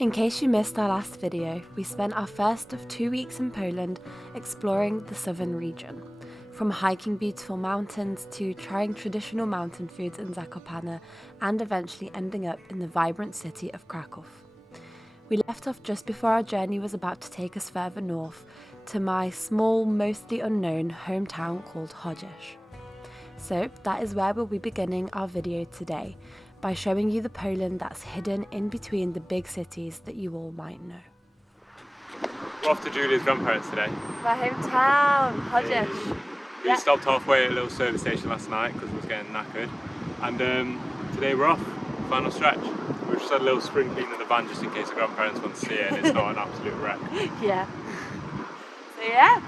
In case you missed our last video, we spent our first of 2 weeks in Poland exploring the southern region, from hiking beautiful mountains to trying traditional mountain foods in Zakopane and eventually ending up in the vibrant city of Kraków. We left off just before our journey was about to take us further north to my small, mostly unknown hometown called Chodzisz. So that is where we'll be beginning our video today, by showing you the Poland that's hidden in between the big cities that you all might know. We're off to Julia's grandparents today. My hometown, Chodzisz. We stopped halfway at a little service station last night because we was getting knackered. And today we're off, final stretch. We just had a little spring clean in the van just in case the grandparents want to see it and it's not an absolute wreck. Yeah. So yeah,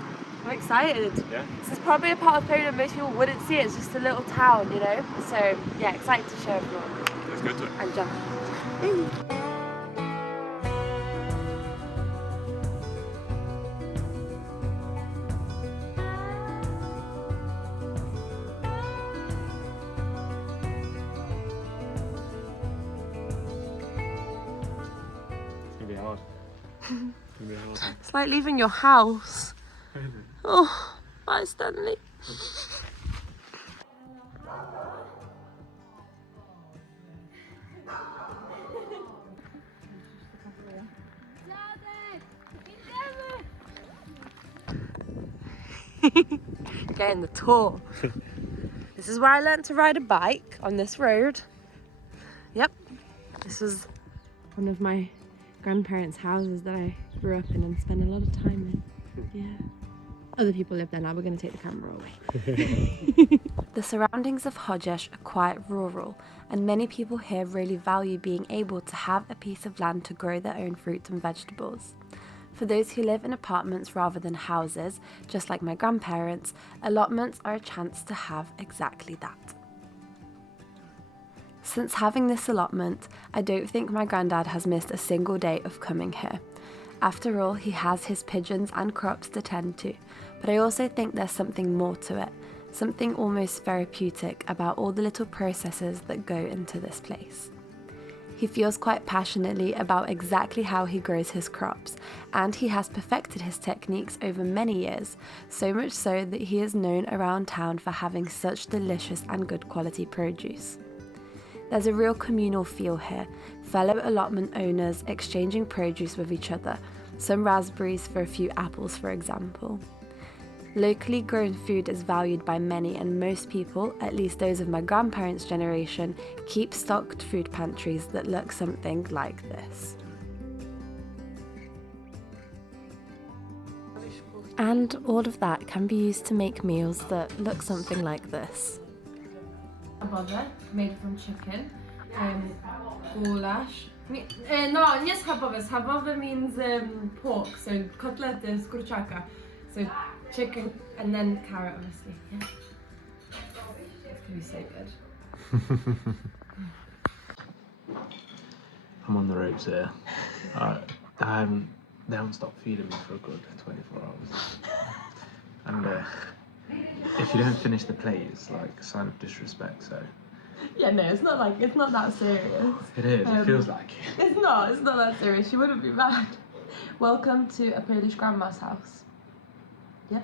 I'm excited. Yeah. This is probably a part of Poland most people wouldn't see. It's just a little town, you know? So yeah, excited to show everyone. Let's go to it. And jump. It's like leaving your house. Oh, bye Stanley. Getting the tour. This is where I learnt to ride a bike, on this road. Yep, this was one of my grandparents' houses that I grew up in and spent a lot of time in. Yeah. Other people live there now, we're going to take the camera away. The surroundings of Chodzisz are quite rural, and many people here really value being able to have a piece of land to grow their own fruits and vegetables. For those who live in apartments rather than houses, just like my grandparents, allotments are a chance to have exactly that. Since having this allotment, I don't think my granddad has missed a single day of coming here. After all, he has his pigeons and crops to tend to, but I also think there's something more to it, something almost therapeutic about all the little processes that go into this place. He feels quite passionately about exactly how he grows his crops, and he has perfected his techniques over many years, so much so that he is known around town for having such delicious and good quality produce. There's a real communal feel here, fellow allotment owners exchanging produce with each other, some raspberries for a few apples for example. Locally grown food is valued by many, and most people, at least those of my grandparents' generation, keep stocked food pantries that look something like this. And all of that can be used to make meals that look something like this. Schabowy, made from chicken, goulash. No, nie schabowy. Schabowy means pork, so kotlety z kurczaka. So chicken and then carrot, obviously. Yeah. It's gonna be so good. I'm on the ropes here. They haven't stopped feeding me for a good 24 hours. And if you don't finish the plate, it's like a sign of disrespect, so. Yeah, no, it's not that serious. It is, it feels like it. It's not that serious. She wouldn't be mad. Welcome to a Polish grandma's house. Yeah.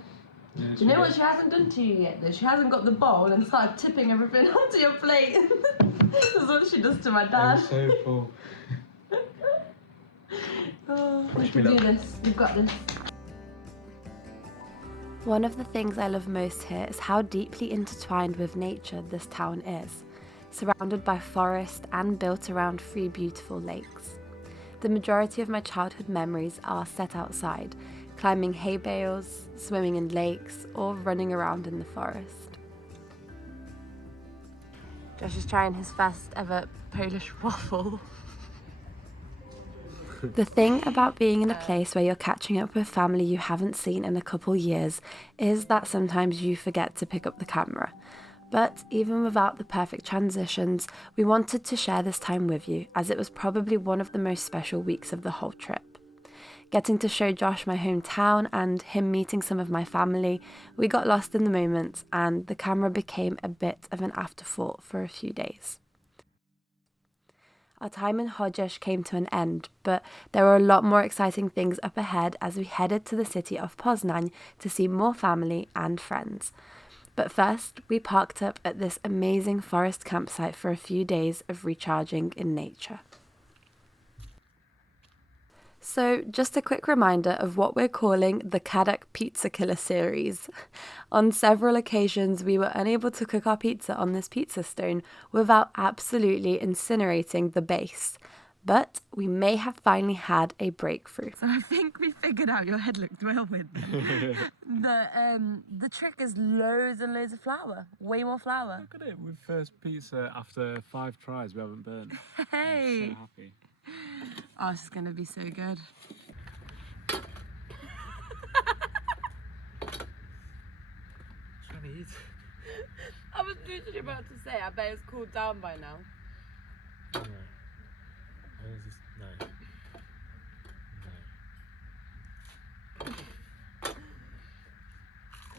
Yeah, Do you know what she hasn't done to you yet though? She hasn't got the bowl and started tipping everything onto your plate. That's what she does to my dad. I'm so full. Oh, we can do this. We've got this. One of the things I love most here is how deeply intertwined with nature this town is, surrounded by forest and built around 3 beautiful lakes. The majority of my childhood memories are set outside, climbing hay bales, swimming in lakes, or running around in the forest. Josh is trying his first ever Polish waffle. The thing about being in a place where you're catching up with family you haven't seen in a couple years is that sometimes you forget to pick up the camera. But even without the perfect transitions, we wanted to share this time with you, as it was probably one of the most special weeks of the whole trip. Getting to show Josh my hometown and him meeting some of my family, we got lost in the moment and the camera became a bit of an afterthought for a few days. Our time in Chodzisz came to an end, but there were a lot more exciting things up ahead as we headed to the city of Poznan to see more family and friends. But first, we parked up at this amazing forest campsite for a few days of recharging in nature. So, just a quick reminder of what we're calling the Kadok Pizza Killer series. On several occasions, we were unable to cook our pizza on this pizza stone without absolutely incinerating the base. But we may have finally had a breakthrough. So I think we figured out, your head looked well with them. The trick is loads and loads of flour, way more flour. Look at it, with first pizza after 5 tries we haven't burnt. Hey! I'm so happy. Oh, this is gonna be so good. Trying to eat. I was literally about to say, I bet it's cooled down by now. No. No.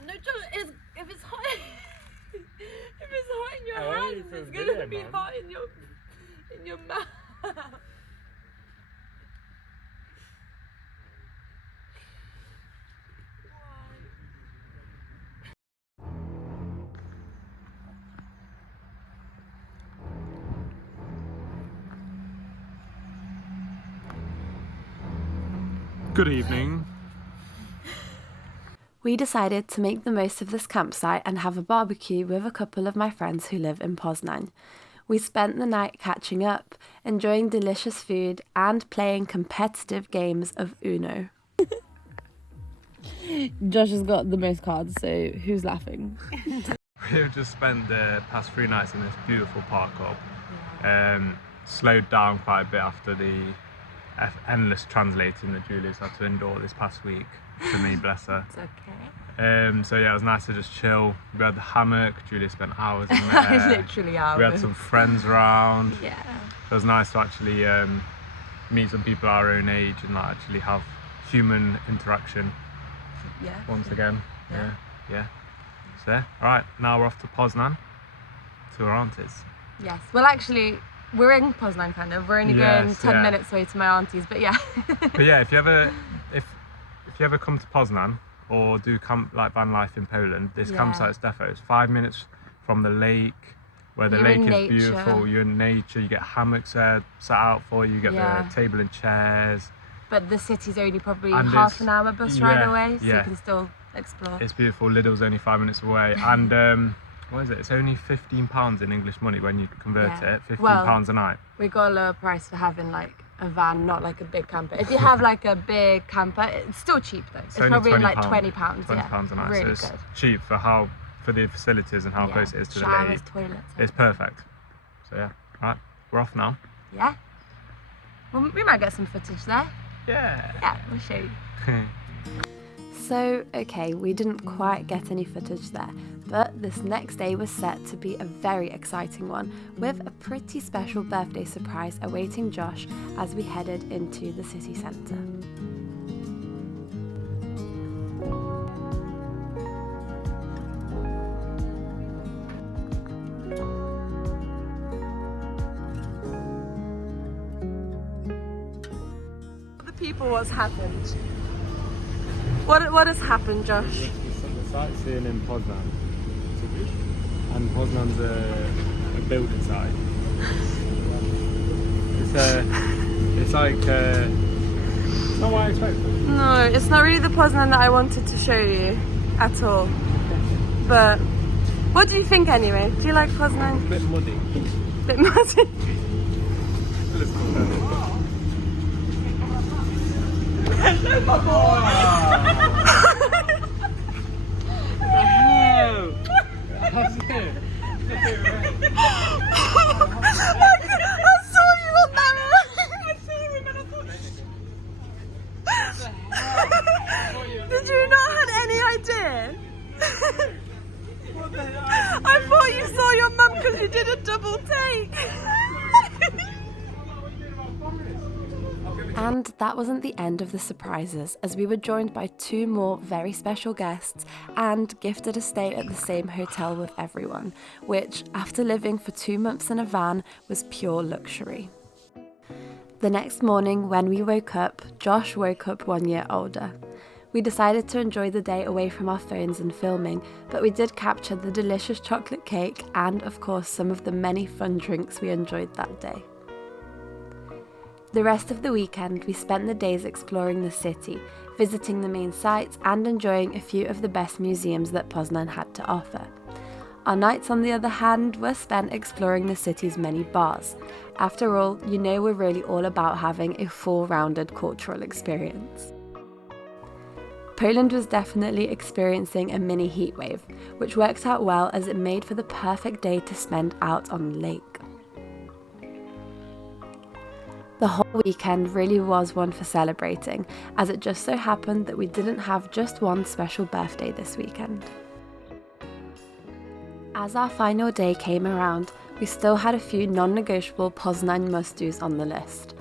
No, John, if it's hot, if it's hot in your Oh, hands, for it's a gonna video, be man. hot in your mouth. Good evening. We decided to make the most of this campsite and have a barbecue with a couple of my friends who live in Poznan. We spent the night catching up, enjoying delicious food and playing competitive games of Uno. Josh has got the most cards, so who's laughing? We've just spent the past 3 nights in this beautiful park up. Slowed down quite a bit after the endless translating that Julia's had to endure this past week. For me, bless her. It's okay. So yeah, it was nice to just chill. We had the hammock. Julia spent hours in there. Literally hours. We had some friends around. Yeah. It was nice to actually meet some people our own age and like actually have human interaction Yeah. once again. Yeah. Yeah. So all right, now we're off to Poznan to our aunties. Yes. Well, actually, we're in Poznan, kind of. We're only going Yes, 10 yeah. minutes away to my auntie's, but yeah. But yeah, if you ever come to Poznan or do camp like Vanlife in Poland, this Yeah. campsite's defo. It's 5 minutes from the lake, where the You're lake in is nature. beautiful. You're in nature. You get hammocks there set out for you. You get Yeah. the table and chairs. But the city's only probably And half it's- an hour bus yeah, ride away, so yeah. you can still explore. It's beautiful. Lidl's only 5 minutes away, and what is it? It's only £15 in English money when you convert Yeah. it. £15 Well, a night. We got a lower price for having like a van, not like a big camper. If you have like a big camper, it's still cheap though. It's only probably like £20. £20. £20 Yeah. a night. Really so it's good. cheap for the facilities and how Yeah. close it is to Showers, the lake. toilets. It's perfect. So yeah, right, we're off now. Yeah. Well, we might get some footage there. Yeah. Yeah, we'll show you. So, okay, we didn't quite get any footage there, but this next day was set to be a very exciting one, with a pretty special birthday surprise awaiting Josh as we headed into the city centre. The people, what's happened? What has happened, Josh? We're sightseeing in Poznan, and Poznan's a building site. It's like it's not what I expected. No, it's not really the Poznan that I wanted to show you at all. But what do you think anyway? Do you like Poznan? A bit muddy. Bit muddy. Let's go there. I saw you on that. I saw him and I thought. Did you not have any idea? I thought you saw your mum because you did a double take. And that wasn't the end of the surprises, as we were joined by 2 more very special guests and gifted a stay at the same hotel with everyone, which, after living for 2 months in a van, was pure luxury. The next morning when we woke up, Josh woke up 1 year older. We decided to enjoy the day away from our phones and filming, but we did capture the delicious chocolate cake and, of course, some of the many fun drinks we enjoyed that day. The rest of the weekend, we spent the days exploring the city, visiting the main sites and enjoying a few of the best museums that Poznan had to offer. Our nights, on the other hand, were spent exploring the city's many bars. After all, you know we're really all about having a full-rounded cultural experience. Poland was definitely experiencing a mini heatwave, which worked out well as it made for the perfect day to spend out on the lake. The whole weekend really was one for celebrating, as it just so happened that we didn't have just one special birthday this weekend. As our final day came around, we still had a few non-negotiable Poznan must-dos on the list.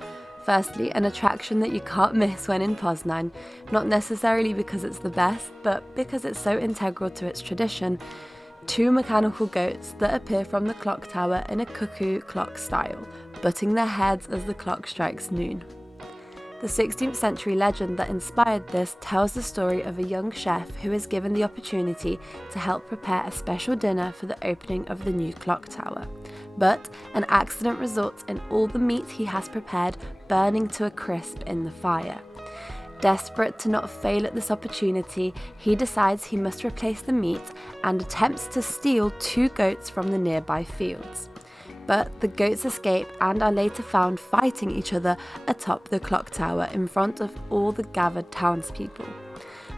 Firstly, an attraction that you can't miss when in Poznan, not necessarily because it's the best, but because it's so integral to its tradition, 2 mechanical goats that appear from the clock tower in a cuckoo clock style, butting their heads as the clock strikes noon. The 16th century legend that inspired this tells the story of a young chef who is given the opportunity to help prepare a special dinner for the opening of the new clock tower. But an accident results in all the meat he has prepared burning to a crisp in the fire. Desperate to not fail at this opportunity, he decides he must replace the meat and attempts to steal 2 goats from the nearby fields. But the goats escape and are later found fighting each other atop the clock tower in front of all the gathered townspeople.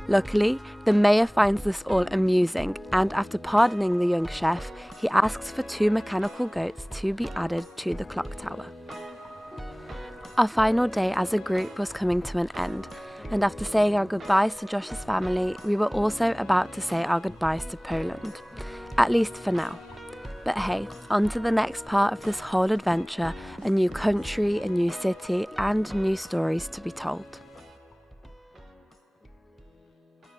Luckily, the mayor finds this all amusing, and after pardoning the young chef, he asks for 2 mechanical goats to be added to the clock tower. Our final day as a group was coming to an end, and after saying our goodbyes to Josh's family, we were also about to say our goodbyes to Poland, at least for now. But hey, on to the next part of this whole adventure, a new country, a new city, and new stories to be told.